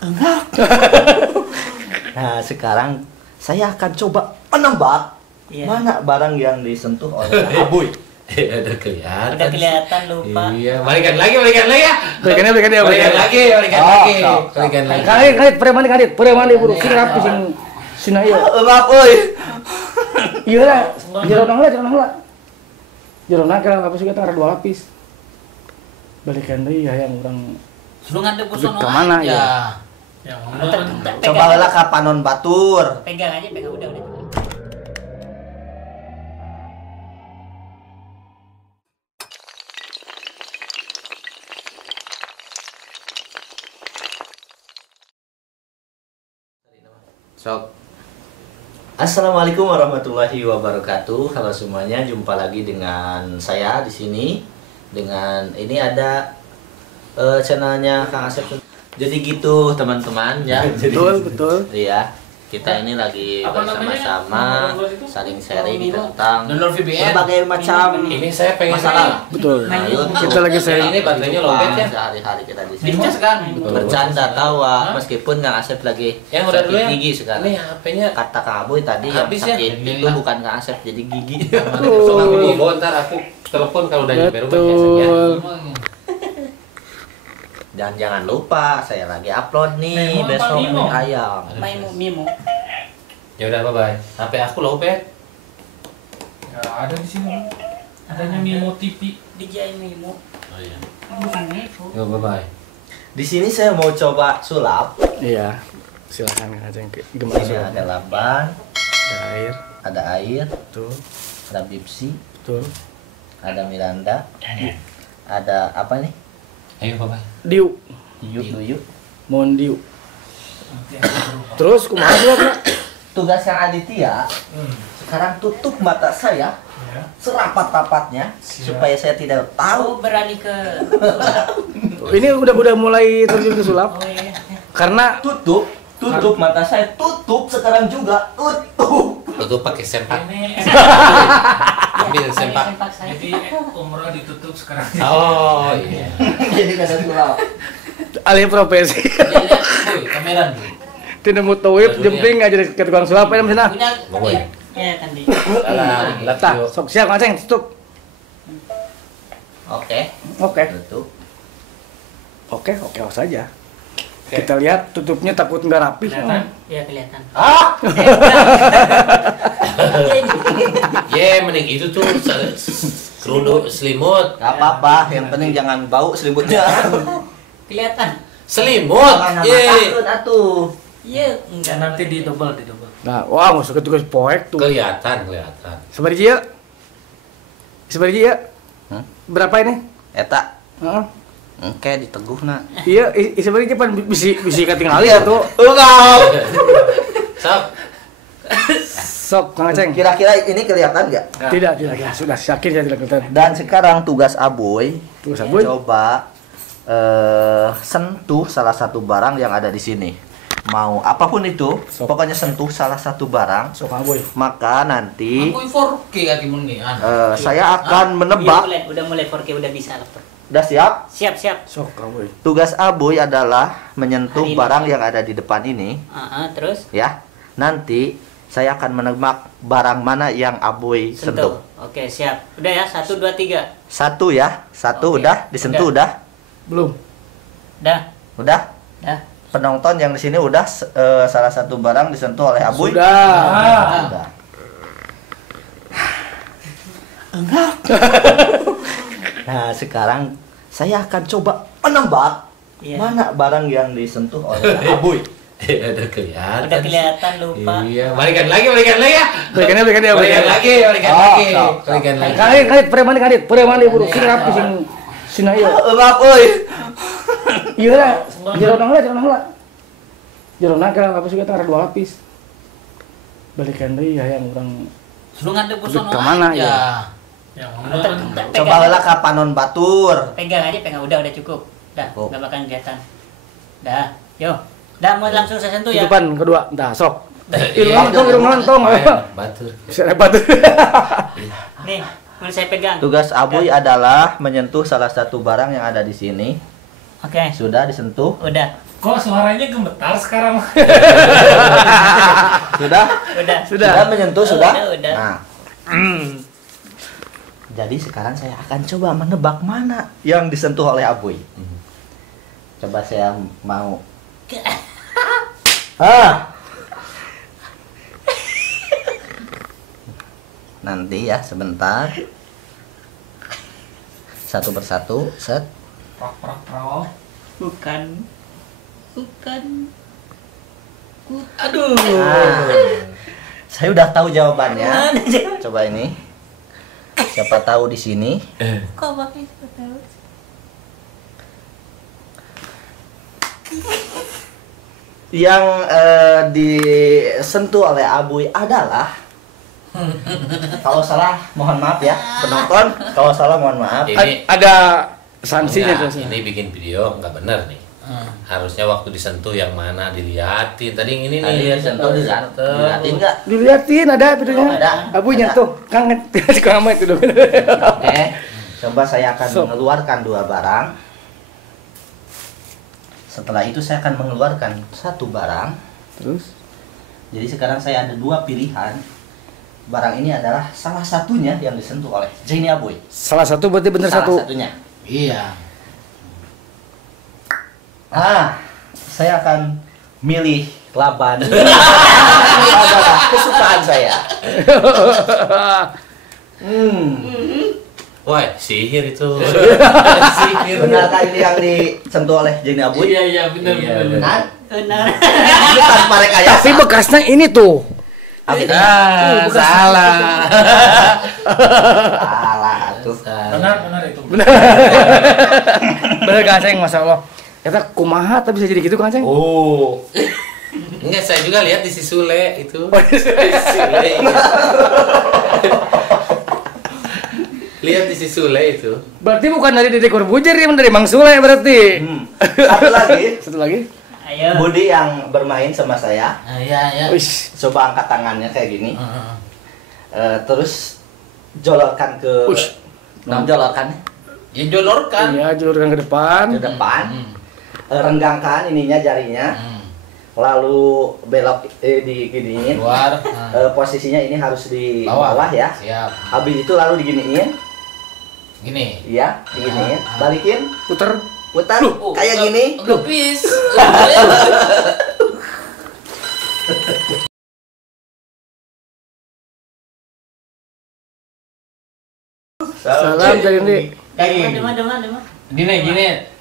Enggak. Nah, sekarang saya akan coba menebak mana barang yang disentuh oleh Aboy. Udah kelihatan. Udah kelihatan lupa. Iya, balikan lagi ya. Balikan lagi. Balikan lagi. Kait premani buru. Sing rapi sing ieu. Enggak, euy. Ieu lah, jerona heula. Jerona kana lapis kita ada 2 lapis. Balikan deui hayang urang. Suruh ngadep ke sono Kemana aja. ya? Coba heula ka panon batur. Pegang udah. Sok. Assalamualaikum warahmatullahi wabarakatuh. Halo semuanya, jumpa lagi dengan saya di sini. Dengan ini ada channelnya Kang Asep. Jadi gitu teman-teman ya. Betul. Iya, kita ini lagi bersama-sama saling sharing tentang Download VPN. berbagai macam Ini saya pengen masalah. Betul. Main Kita lagi sharing. Ini baterainya lowbat ya. Sehari-hari kita di sini. Dicas kan? Bercanda tawa meskipun Kang Asep lagi Yang udah dulu sakit ya. gigi sekarang. Ini HP-nya Kata Kang Aboy tadi yang habis ya? sakit itu bukan Kang Asep, jadi gigi. Sok aku bawa, ntar aku telepon kalau udah nyampe rumah ya. Dan jangan lupa saya lagi upload nih besok mie ayam. Main Mimo. Ya udah bye. HP aku lowbat. Ya ada di sini. Adanya Mimo TV. DJ Mimo. Oh iya. Bukan Mimo. Yo bye. Di sini saya mau coba sulap. Iya. Silakan Kang Aceng. Gimana Ini sulap? ada laban, Ada air. ada Betul. Bipsi, Betul. ada Miranda, ada apa nih? Ayo bye. Diu. Duyuk. Mohon diu. Terus kumaha sulapna? Tugas Kang Aditya sekarang tutup mata saya Ya. serapat-rapatnya supaya saya tidak tahu. Oh, berani ke. Ini udah mulai terjun ke sulap Oh iya. karena Tutup mata saya, tutup sekarang juga, tutup. Tutup pakai sempak. Ini Ambil sempak. saya. jadi umroh ditutup sekarang. Oh iya. Jadi kada sulap. alih profesi. Lihat, kamera dulu. Tidak mau tawib jempling aja ke tukang sulap ya mesinna. Punya. Bawa ya? Ya kan di. Salah, Tah, lapio. sok siap Kang Aceng tutup. Oke, Oke. tutup. Oke saja. Kita lihat tutupnya takut nggak rapi. Kelihatan? Ya kelihatan. Ye, mending itu tuh kerudung selimut. Gak apa-apa, yang penting jangan bau selimutnya. Kelihatan. Selimut. Ye. Takut atuh. Iya, Dan enggak. nanti di double. Nah, wah masuk ke tugas poek tuh. Kelihatan. Sabari ya? Hmm? Berapa ini? Eta, Heeh. engke diteguhna. Iya, sabari pan bisi katingali atuh. Enggak. Sok. Sok Kang Aceng. Kira-kira ini kelihatan nggak? Tidak, ya, sudah yakin saya tidak kelihatan. Dan sekarang tugas Aboy Tugas Aboy. coba sentuh salah satu barang yang ada di sini. Mau apapun itu, Sok. pokoknya sentuh salah satu barang. Sok Kang Boy. Maka nanti Aku 4K kaki mun nih. saya akan Iya, menebak. udah mulai 4K udah bisa lapor. Udah siap? Siap. Sok Kang Boy. Tugas Aboy adalah menyentuh Hari ini. barang yang ada di depan ini, Terus ya. Nanti saya akan menebak barang mana yang Aboy sentuh. sentuh. Oke, siap. Udah ya, 1 2 3. Satu ya, satu Oke. udah disentuh udah. Belum. Dah. Udah. Dah. Penonton yang di sini udah salah satu barang disentuh oleh Aboy. Sudah. Udah. Nah, sekarang saya akan coba menebak Iya. mana barang yang disentuh oleh Aboy. Udah kelihatan. Udah kelihatan lupa. Iya, balikan lagi ya. Balikan Balikan lagi. Sok. Balikan lagi. Kait premani buru. Sing rapi sing ieu. Enggak, euy. Ieu lah, jerona heula. Jerona kana lapis kita ada 2 lapis. Balikan deui hayang urang. Suruh ngadep ke sono Kemana aja. ya? Ya, Coba heula ka panon batur. Pegang udah cukup. Dah, Cukup. enggak bakal kelihatan. Dah, yo. Dah mau langsung saya sentuh ya. Tutupan kedua. Dah, sok. Iya. Irung lontong. Batur. Bisa hebat. Nih, mau saya pegang. Tugas Aboy adalah menyentuh salah satu barang yang ada di sini. Oke. Sudah disentuh. Udah. Kok suaranya gemetar sekarang? Sudah? Udah. Sudah menyentuh sudah? Udah. Nah. Jadi sekarang saya akan coba menebak mana yang disentuh oleh Abuy. Coba saya mau. Nanti ya sebentar. Satu persatu, set. Prak. Bukan. Aduh. Saya udah tahu jawabannya. Coba ini. Siapa tahu di sini. Kok pakai tahu? Yang disentuh oleh Abuy adalah, kalau salah mohon maaf ya penonton, kalau salah mohon maaf. Ini Ada sanksinya enggak, tuh. ini bikin video nggak bener nih. Harusnya waktu disentuh yang mana diliatin. Tadi yang ini Tadi nih disentuh dilihatin nggak? Diliatin ada videonya. Oh, ada. Abu Ada. nyentuh, kangen. Suka amat itu dong. Oke, coba saya akan So. mengeluarkan dua barang. Setelah itu saya akan mengeluarkan satu barang. Terus Jadi sekarang saya ada dua pilihan. Barang ini adalah salah satunya yang disentuh oleh Jenny Abuy. salah satu berarti bener Salah satu. satunya. iya. Saya akan milih laban. Adalah kesukaan saya. Wah, sihir itu. Benarkah ini yang disentuh oleh Jenny Abuy? Iya benar. Benar? Benar. Ini tanpa rekayasa. Tapi bekasnya ini tuh. Apa? Salah. Salah tuh. Benar itu. Bener kan Ceng, Masya Allah. Kita kumaha tapi bisa jadi gitu kan Ceng? Oh. Enggak, saya juga lihat di si Sule itu. Lihat di si Sule itu. Berarti bukan dari Deddy Corbuzier ya, dari Mang Sule berarti. Satu lagi. Satu lagi. Ayo. Budi yang bermain sama saya. Iya. Wis. Coba angkat tangannya kayak gini. Terus jolorkan ke. Ush. Jolorkan Ya jolorkan. Iya, juruskan ke depan. ke depan. Renggangkan ininya jarinya. Lalu belok diginiin. Keluar. Posisinya ini harus di bawah ya. Siap. Habis itu lalu diginiin. Gini. Iya, diginiin. Balikin, Puter. putar kayak gini. Lupis. Salam dari ini. Demam.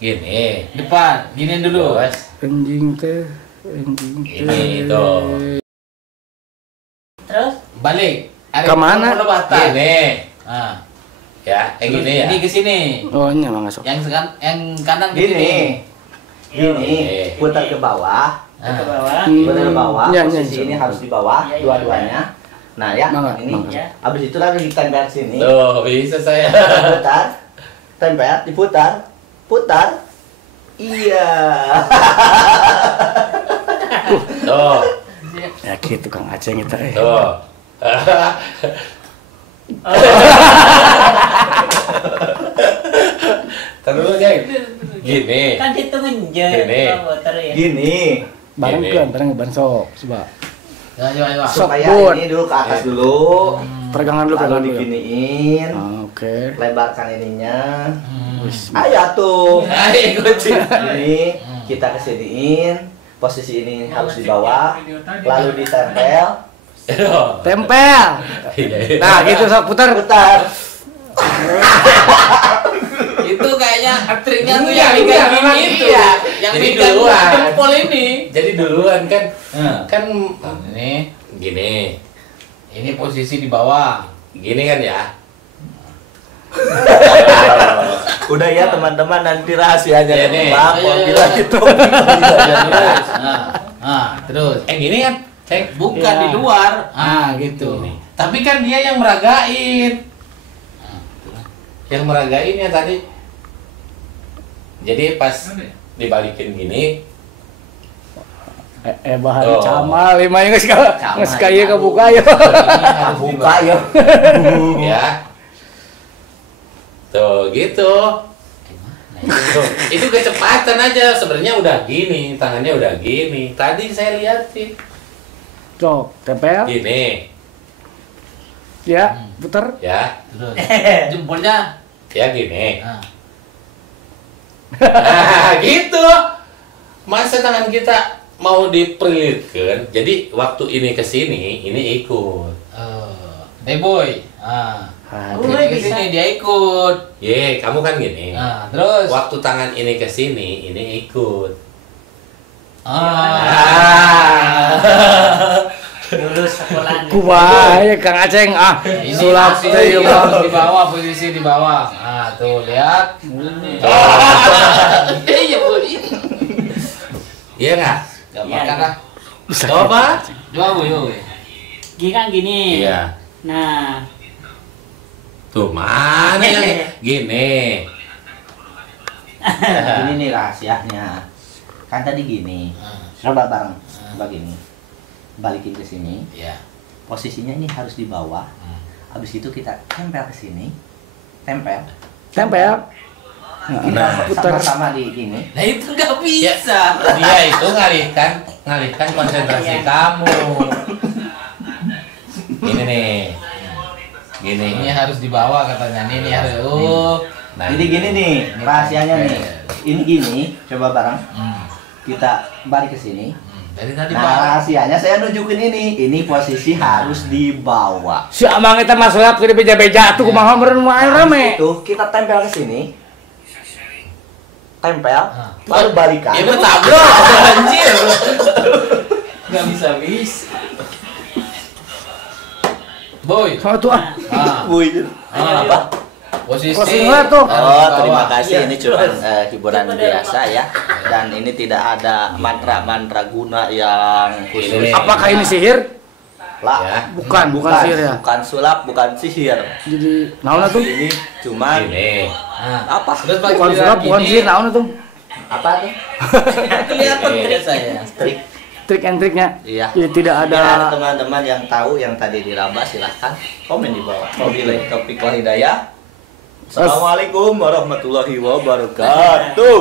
Gini. Depan, giniin dulu. Terus. Anjing teh. Anjing teh. Ini tuh. Terus Balik. Kemana? Gini. Nah, Ya, gini ya. Ini ke sini. Oh, ini mah ngasok. Yang kanan ke Gini. sini. Gini, putar ke bawah. ke bawah. Putar ke bawah. Iya, Posisi iya, ini iya. harus di bawah, Iya, iya. dua-duanya. Nah ya, Mangga, ini. mangga. Ya. Habis itu lalu ditempel sini. Tuh, bisa saya. Putar, tempel, diputar, putar. Iya. Tuh. Ya gitu Kang Aceh kita Tuh. Terus Jeng. Gini. Kan hitungin Gini. Gini, Bareng sok, coba. Coba. supaya Bun. ini dulu ke atas dulu. Pegangan dulu, Lalu pegangan dulu. diginiin, Oke. lebarkan ininya. Wis. Ayo tuh. Ayo ikutin. Ini kita kesiniin. Posisi ini harus di bawah. Lalu ditempel. Tempel. Nah, gitu sok putar. Putar. Itu kayaknya triknya tuh Iya, yang iya, megang memang gini itu. iya. Yang Jadi megang duluan. jempol ini. Jadi duluan kan. Kan Ini gini. ini posisi di bawah. Gini kan ya. Udah ya teman-teman, nanti rahasianya Iya, nih. Bang, Ayo, ayo, bilang ayo. itu. Terus. Terus. Gini kan. Ceng. Bukan Iya. di luar. Gitu. Ini. Tapi kan dia yang meragain. Yang meragainnya tadi. Jadi pas dibalikin gini. Bahan Oh. camal lima geus kaya kebuka ya. Buka ya. Ya. Tuh gitu. Itu kecepatan aja, sebenarnya udah gini, tangannya udah gini. Tadi saya liatin. Cok, tempel. Gini, Ya, puter. ya, Terus jempolnya. ya gini. Nah. Nah, gitu. Masa tangan kita mau diperlitkan, jadi waktu ini ke sini, ini ikut. Boy. Ah. Aduh. Ke sini dia ikut. Ye, kamu kan gini. Nah, terus. Waktu tangan ini ke sini, ini ikut. Dulu sekolah. Kumaha Kang Aceng Ini sulap posisi teh ieu mah. di bawah, posisi di bawah. Nah, tuh lihat. Iya, Boy. Iya nggak? Gak Iya, makan iya. lah. Coba. Coba, Boy. Gini kan gini. Iya. Nah, Tuh mana yang gini? Ini nih rahasianya. Kan tadi gini. Coba bareng. Coba gini. Balikin ke sini. Iya. Posisinya ini harus di bawah. Habis itu kita tempel ke sini. Tempel. Tempel. Kita putar. sama-sama di gini. Nah, itu nggak bisa. Dia itu ngalihkan konsentrasi kamu. Ini nih. Gini. Ini harus di bawah katanya. Ini harus. Nah, Jadi gini nih, rahasianya nih. Ini gini, coba bareng. Kita balik ke sini. Dari tadi Nah, Pak. rahasianya saya nunjukin ini. Ini posisi harus di bawah. Si Amang eta mah sulap ke beja-beja tuh kumaha meureun main rame. Itu kita tempel ke sini. Tempel, Nah. lalu balikan. Ini mah tablo, anjir. Nggak bisa. Boy. Sama tuh ah. Ah. Wih, apa? Posisi. Posisinya tuh. harus di Oh, bawah. terima kasih. Iya. Ini cuma hiburan biasa ya. Dan ini tidak ada mantra-mantra guna yang khusus. Ini. Apakah ini sihir? Lah, Ya. Bukan sihir ya. Bukan sulap, bukan sihir. Jadi naon tuh? Ini cuman Gini. Nah. apa? Terus pas Bukan giliran sulap, bukan gini, sihir naon tuh? Apa tuh? kelihatan Gini. tidak saya. Trik. Trik and triknya. Iya. Jadi tidak Ada ada teman-teman yang tahu yang tadi diraba, silahkan komen di bawah. Wabillahi taufiq wal hidayah. Assalamualaikum warahmatullahi wabarakatuh.